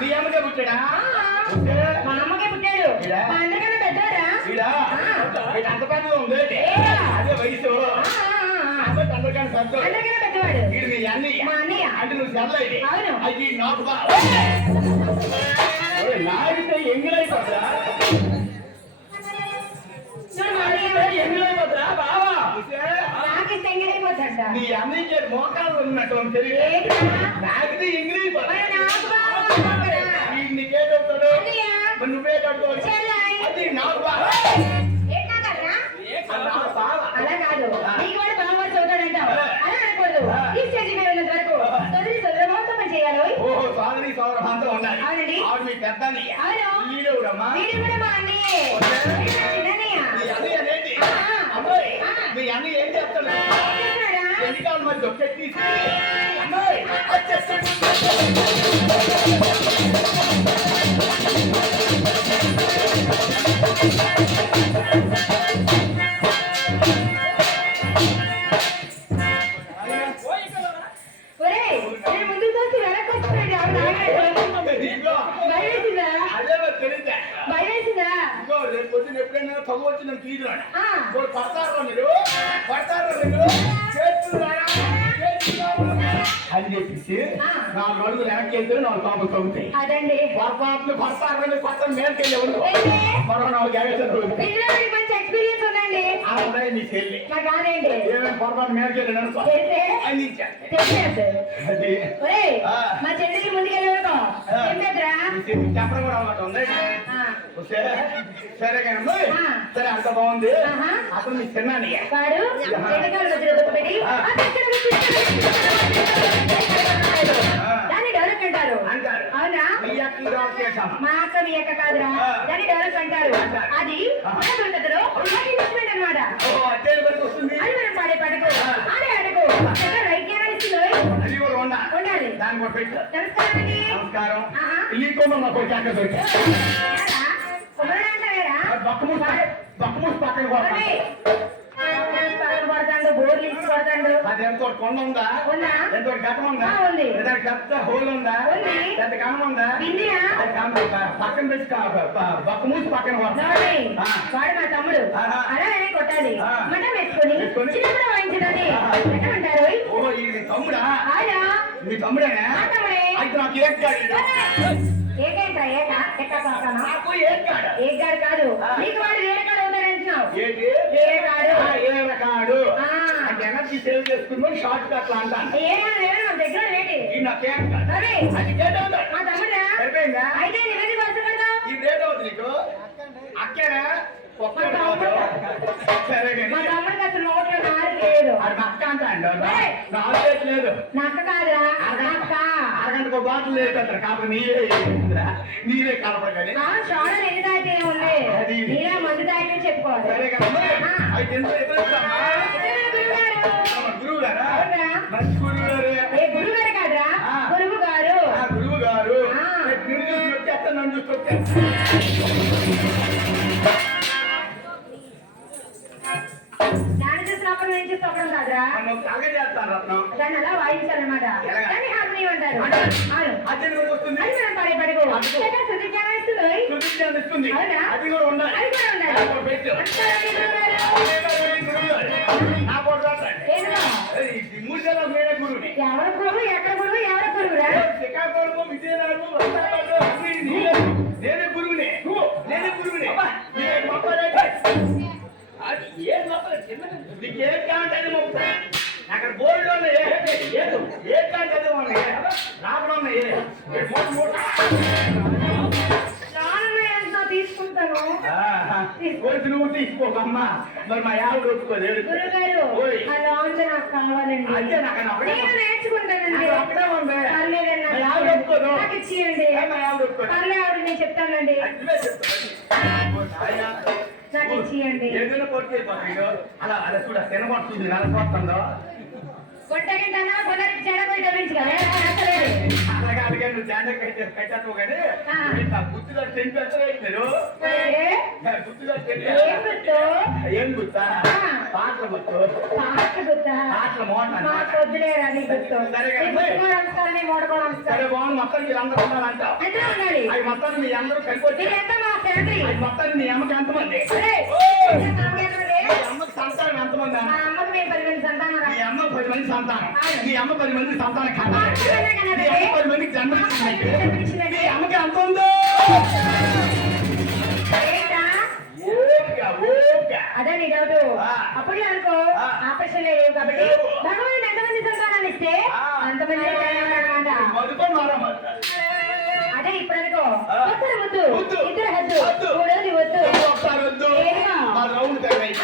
నీ అమ్మకే పుట్టాడా మా అమ్మకే పుట్టాడు? మా అందరికన్నా. వీడు అంత పెద్దగా ఉంది? అదే వయసు అందరికన్నా పెద్ద అందరికన్నా పెద్దవాడు. వీడు మీ అన్నయ్య. మా అన్నయ్య. అంటే నువ్వు చెల్లైది అవును. అది నాకు నాగితే మా బావా. నీ అన్నయ్య మోకాలు ఉన్నట్టు తెలియదు? ఏంటమ్మా? నాకితే మరి నువ్వే కట్టుకోవాలి. చెల్లాయి. అది నాకు బా ఏంటన్నారా? అది నాకు బావ అలా కాదు. నీకు వాడు బాగా చదువుతాడంటావు అలా. అనకూడదు ఈ స్టేజ్ మీద ఉన్నంత వరకు చదివి చదువు పని చేయాలి. ఓయ్. ఓహో సోదరి సోదరు అంతా ఉండాలి. అవునండి. ఆవిడ మీ పెద్ద అన్నయ్య అవును. కూడా మా. మీ. మీ ఏం చేస్తాడు? ఎన్నికాల వచ్చేస్తాడు. అని చెప్పేసి. నాలుగు అడుగులు వెనక్కి వెళ్తే నాలుగు పాపలు తగ్గుతాయి అదండి. పొరపాట్లు పడతారని కొత్త మేరకు వెళ్ళేవాళ్ళు ఏంటి? మరో నాలుగు మంచి ఎక్స్పీరియన్స్ ఉందండి. ఉన్నాయి నీ చెల్లి. నాకు కాదండి ఏమేమి పొరపాటు మేరకు వెళ్ళాను అది. మా చెల్లికి చెల్లి చెప్పడం కూడా అలవాటు ఉంది ఆ. ఓకే. సరే. సరే అంత బాగుంది. అతను మీ చిన్నానయ్య వాడు. దాన్ని డెవలప్ అంటారు. అవునా? మీ అక్క మా అక్క కాదురా. దాన్ని డెవలప్ అంటారు. అది కథలో ఇన్వెస్ట్మెంట్ అది మనం పాడే. ఆడే నమస్కారం నమస్కారం. కొమ్మ మాకు అంటావేరా? బక్కమూసి బక్కమూసి పక్కన కొడతా ఒరేయ్, పక్కన పడతాండు బోర్లు ఇచ్చి పడతాండు. అది ఎంతో కొండ ఉందా? ఎంతో ఘటం ఉందా. లేదా పెద్ద హోల్ ఉందా. పెద్ద కణం ఉందా? పక్కన పెట్టి పక్కన. వాడు మా తమ్ముడు. అలానే కొట్టాలి. మటం వేసుకొని? చిన్నప్పుడు ఓ తమ్ముడా? తమ్ముడేనా? మా తమ్ముడే. అయితే నాకు ఏం ఎక్క పాకనా నాకు ఏం కాడు ఏగాడు కాదు. నీకు వాడు వేరకాడు అవుతాడంటున్నావు ఏకాడు. ఆ, ఏరకాడు ఆ. అంటే ఎనర్జీ సేవ్ చేసుకుని షార్ట్ కట్ అంటాను. ఏమో ఏమో మన దగ్గర లేటి ఇది నాకేం కాదు అరే అది గేట్ అవుతాడు. మా తమ్ముడా? సరిపోయిందా? అయితే నువ్వెందుకు బాధపడతావు ఈ రేట్ అవుతుంది నీకు? అక్కేనా? నారు అరగంటకు బాటిల్ లేదు అతను కాబట్టి నీరే. నీరే కలపగానే ఆ సోడలు ఎన్ని ఉంది అది. నీలా మందు తాగితే చెప్పుకోవాలి సరే కదా. అయితే గురువు గారా? మంచి గురువు గారు గురువు గారు కాదురా ఆ. గురువు గారు గురువు గారు. నిన్ను చూసి వచ్చేస్తా నన్ను చూసి చూసినప్పుడు నేను చూసి తప్పడం కాదురా దాన్ని అలా వాయించాలన్నమాట? దాన్ని హార్మోనియం అంటారు అది మనం పాడే పాడుకో శృతి అవునా? అది కూడా ఉండాలి. అది కూడా ఉండాలి. గురువు ఎవరు ఎక్కడ గురువు? ఎవరు గురువురా? శ్రీకాకుళము విజయనగరము నేనే నేనే గురువుని. నేనే గురువుని తీసుకోకమ్మా మరి మా యావిడ ఒప్పుకోలేదు గురువు గారు ఓయ్. ఆ లాంజ్ నాకు కావాలండి. అంతే నాకు అక్కడే నేను నేర్చుకుంటానండి. నాకు అక్కడే ఉంది. పర్లేదండి ఒప్పుకోదు నాకు ఇచ్చేయండి. ఏ ఒప్పుకోదు ఆవిడ నేను చెప్తానండి. అట్లే చెప్తాను. ఓ నాయనా. నాకు ఇచ్చేయండి. ఏదైనా కొట్టుకెళ్ళిపోతాడు అలా అలా చూడ తినబడుతుంది నెలకొస్తుందో కట్టాను కానీ గుర్తుగా టెంట్ పెట్టలేదు గుర్తుగా టెంట్ ఏం గుర్తు. పాటల గుర్తు పాట గుర్తా పాటల బాగుంది. మొత్తం మీరు అందరూ ఉండాలి. అవి మొత్తం మీ అందరూ అవి మొత్తం మీ అమ్మకి ఎంతమంది? అమ్మకి సంతానం ఎంతమంది మా? అమ్మకు మేము పది మంది సంతానం రా. మీ అమ్మ పది మంది సంతానం అవును. మీ అమ్మ పది మంది సంతానం మా అమ్మ కన్నారంటే కన్నా మీ కన్నదే. అమ్మ పది మందికి జన్మ మా అమ్మ ఇచ్చిందంటే జన్మనిచ్చిందంటే. మీ అమ్మకి ఎంత ఉందో ఏంటా? ఓపిక ఓపిక అదే నీ డౌట్ ఆ. అప్పుడు అనుకో ఆ. ఆపరేషన్ లేవు కాబట్టి లేవు. భగవాన్ ఎంతమంది సంతానాన్ని ఇస్తే ఆ. అంతమంది అనమాట మధుకొని మారమ్మ అదే ఇప్పుడు అనుకో ఆ. ఒక్కరు ముద్దు. ఇద్దరు. మూడోది వద్దు ఒకసారి వద్దు ఏమో? మా రౌండ్ కరెక్ట్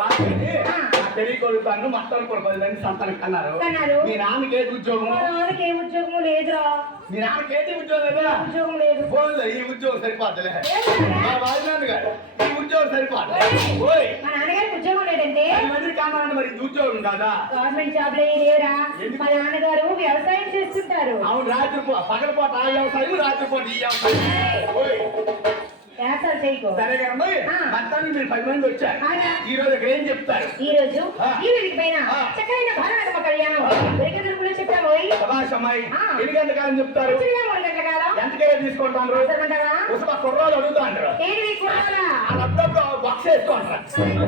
కాకపోతే ఆ. ఆ తెలియకొడుతాను మొత్తం కూడా పది మంది సంతానం కన్నారు. మీ నాన్నకి ఏది ఉద్యోగం? నాన్నకి ఏ ఉద్యోగం లేదురా. మీ నాన్నకి ఏది ఉద్యోగం లేదా? ఉద్యోగం లేదు. ఫోన్లో ఈ ఉద్యోగం ఏంటంటే? మా వాయినాన్న గారు ఈ ఉద్యోగం సరిపోదు ఓయ్. మా నాన్నగారికి ఉద్యోగం లేదంటే? మంది కావాలంటే మరి ఉద్యోగం కాదా? గవర్నమెంట్ జాబ్ లేరా? మా నాన్నగారు వ్యవసాయం చేస్తుంటారు. అవును రాత్రి పగలపాటు ఆ వ్యవసాయం రాత్రిపాటు ఈ వ్యవసాయం. మొత్తానికి మీరు పది మంది వచ్చారు? ఈ రోజు ఇక్కడ ఏం చెప్తారు? ఈ రోజు. ఈ వీరికి పైన. చక్కనైన భారతమ్మ కళ్యాణం. సభాష్ అమ్మాయి ఆ. ఎన్ని గంటల కాలం చెప్తారు? తీసుకుంటారు అవసరమంటావా? ఉసమ కుర్రాలు అడుగుతా అంటారు ఏంటి మీకు కుర్రాలా? వాళ్ళందరూ బాక్స్ వేసుకుంటారు.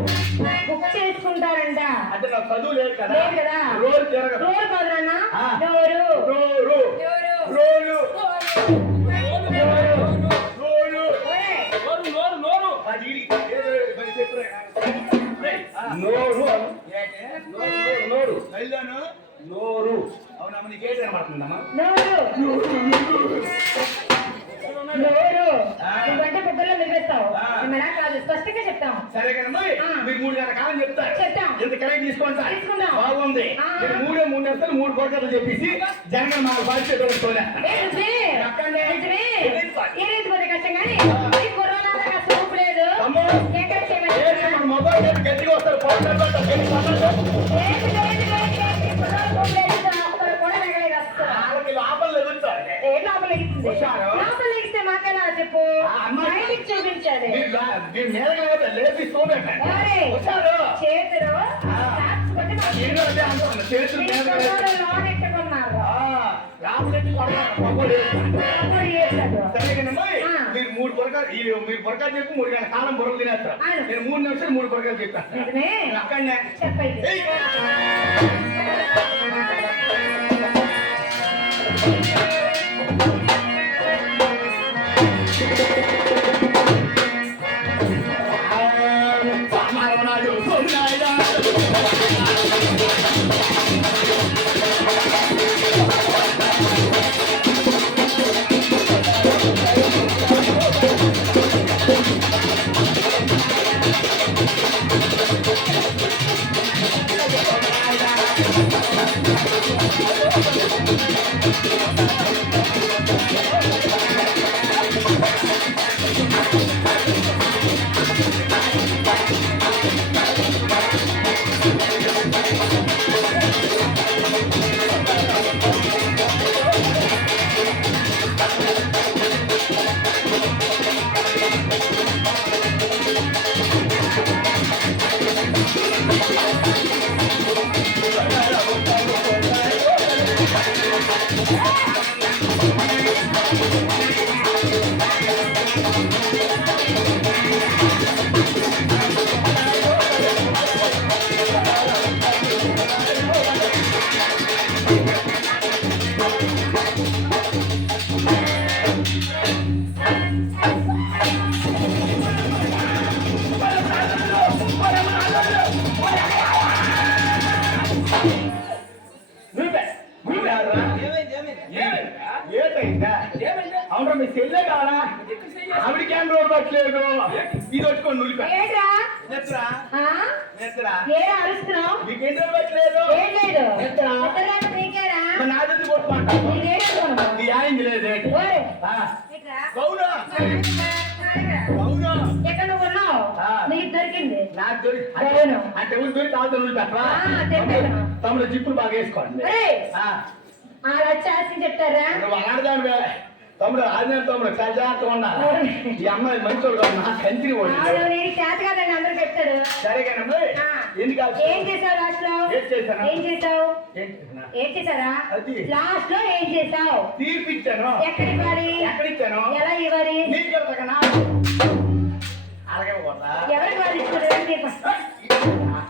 బుక్ చేసుకుంటారంట. అంటే నాకు చదువు లేదు కదా. లేదు కదా? రోజు తిరగదు. రోలు కాదు నాన్న ఆ. నోరు. రోలు బయలుదేరు. నోరు. అవునమ్మా నీకేం ఆ. ఏమన్నా కాదు స్పష్టంగా చెప్తాం సరే కదమ్మా ఆ. మీరు మూడు గంటల కాలం చెప్తారు చెప్తాం. ఇంత కరెక్ట్ తీసుకుంటా తీసుకుందాం. బాగుంది. మూడే మూడు నెలలు మూడు కోట్లు చెప్పేసి జనగణ మన బాధ్యత చెప్పు. బయటికి చూపించాలి లేపి చేతులు. చేతులు మీరు మూడు పొరకాలు మీరు పొరకాలు చెప్పి మూడు గంటల కాలం బుర్రలు తినేస్తారు. అవును. నేను మూడు నిమిషాలు మూడు పొరకాలు చెప్తాను అక్కడనే. చెప్పైతే「あっ!」ఏరా అరుస్తున్నావు రోడ్ పట్టలేదు ఏం లేదు ఎత్తరా? నీకేరా మరి నాదెందుకు కొట్టుకుంటా. నీ ఆయింది లేదు ఓయ్, ఆ. ఇట్రా. అవునా. అవునా ఎక్కడ ఉన్నావు ఆ. నీ ఇద్దరు దొరికింది నాకు. అంటే దొరికి. తమ్ముడు జిప్పులు బాగా వేసుకోండి ఆ, చెప్తారా తమ్ముడు ఆడిన తమ్ముడు జాగ్రత్తగా ఉండాలి. ఈ అమ్మాయి మంచోడు కాదు నా కంత్రి కాదని అందరూ చెప్తాడు సరేగానమ్మా. ఎందుకు కాదు ఏం చేసావు లాస్ట్లో ఏం చేశాను? ఏం చేసావు? ఏం అది. లాస్ట్లో ఏం చేసావు? తీర్పిచ్చాను. ఎక్కడ ఇవ్వాలి ఎక్కడిచ్చాను? ఎలా ఇవ్వాలి నీకు చెప్తాకనా అలాగే పోతా. ఎవరికి వాళ్ళు ఇచ్చుకోవాలి తీర్పు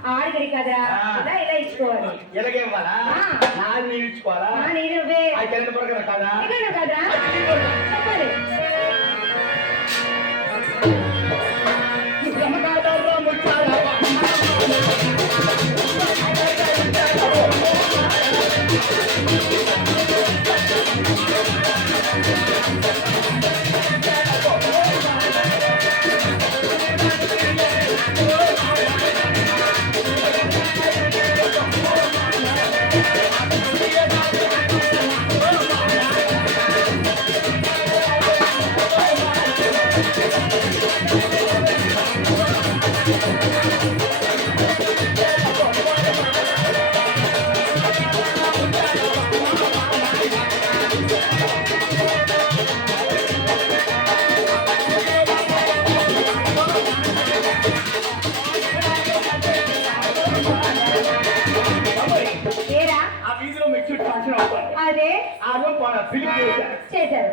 ఆడిగడి కదరా. ఆ. ఇలా ఇలా ఇచ్చుకోవాలి. ఎలాగే ఇవ్వాలా ఆ. నాది నీళ్ళు ఇచ్చుకోవాలా ఆ, నేను ఇవ్వే ఆ కింద పడకదా కదా ఇక్కడ కదరా చెప్పాలి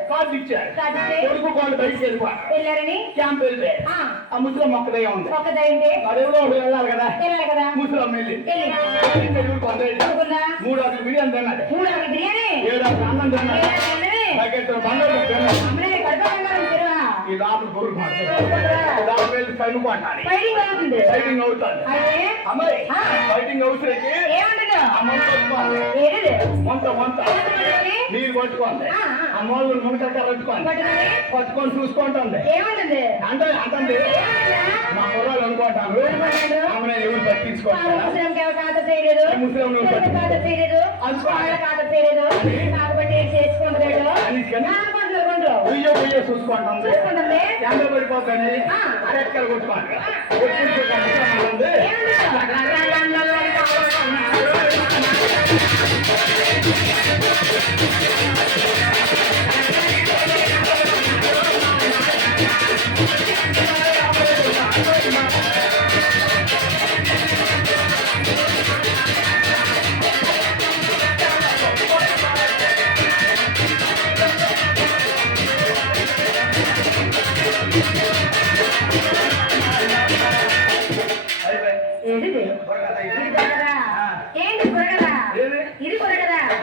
కార్డు ఇచ్చారు? కొడుకు వాళ్ళు బయటికి వెళ్ళారని? క్యాంప్ వెళ్ళిపోయారు. ఆ, ఆ ముసలం మొక్కదే ఉంది. ఒక్కదైందే మరెవరో ఒకడు వెళ్ళాలి కదా? వెళ్ళాలి కదా? ముసలం వెళ్ళి మూడు అడుగులు బిర్యానీ తిన్నాడు. మూడు వందల బిర్యానీ? ఏడు అడుగులు అన్నం తిన్నాడు. లోపల గొర్రెలు మాట్లాడు. లోపల వెళ్ళి కనుక్కుంటాను ఫైటింగ్ అవుతుంది ఫైటింగ్ అవుతుంది. అమ్మాయి. ఫైటింగ్ ఏది? వంత వంత నీరు పట్టుకోండి ఆ, మునకక్క పట్టుకోండి పట్టుకొని చూసుకుంటుంది. అంటే ఏమంటుందా? మా కుర్రాలు అనుకుంటాను. ఆమె ఎవరు ఎవరు ఖాతా చేయలేదు? ఉయ్యో ఉయ్యో చూసుకుంటుంది ఎండ పడిపోతుంది. అరెక్కలు కొట్టుకోండి. కొట్టుకుంటుంది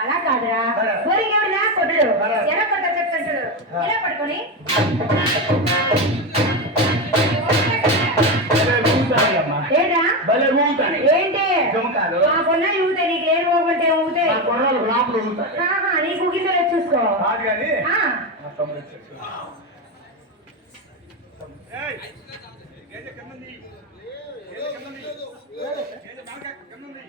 అలా కాదురా. ఊరికి ఎవరినా కొట్టుడు. ఎలా కొడతారు భలే ఊగుతాయి అమ్మా. ఏంటా? ఊగుతాయి. నీకు ఏం పోగొట్టే ఊగుతాయి. నీకు చూసుకో. కాదు కానీ ఆ, ఆ తమ్ముడు వచ్చాడు. ఏయ్! ఏది కిందుంది? ఏది కిందుంది? ఏది వెనక కిందుంది?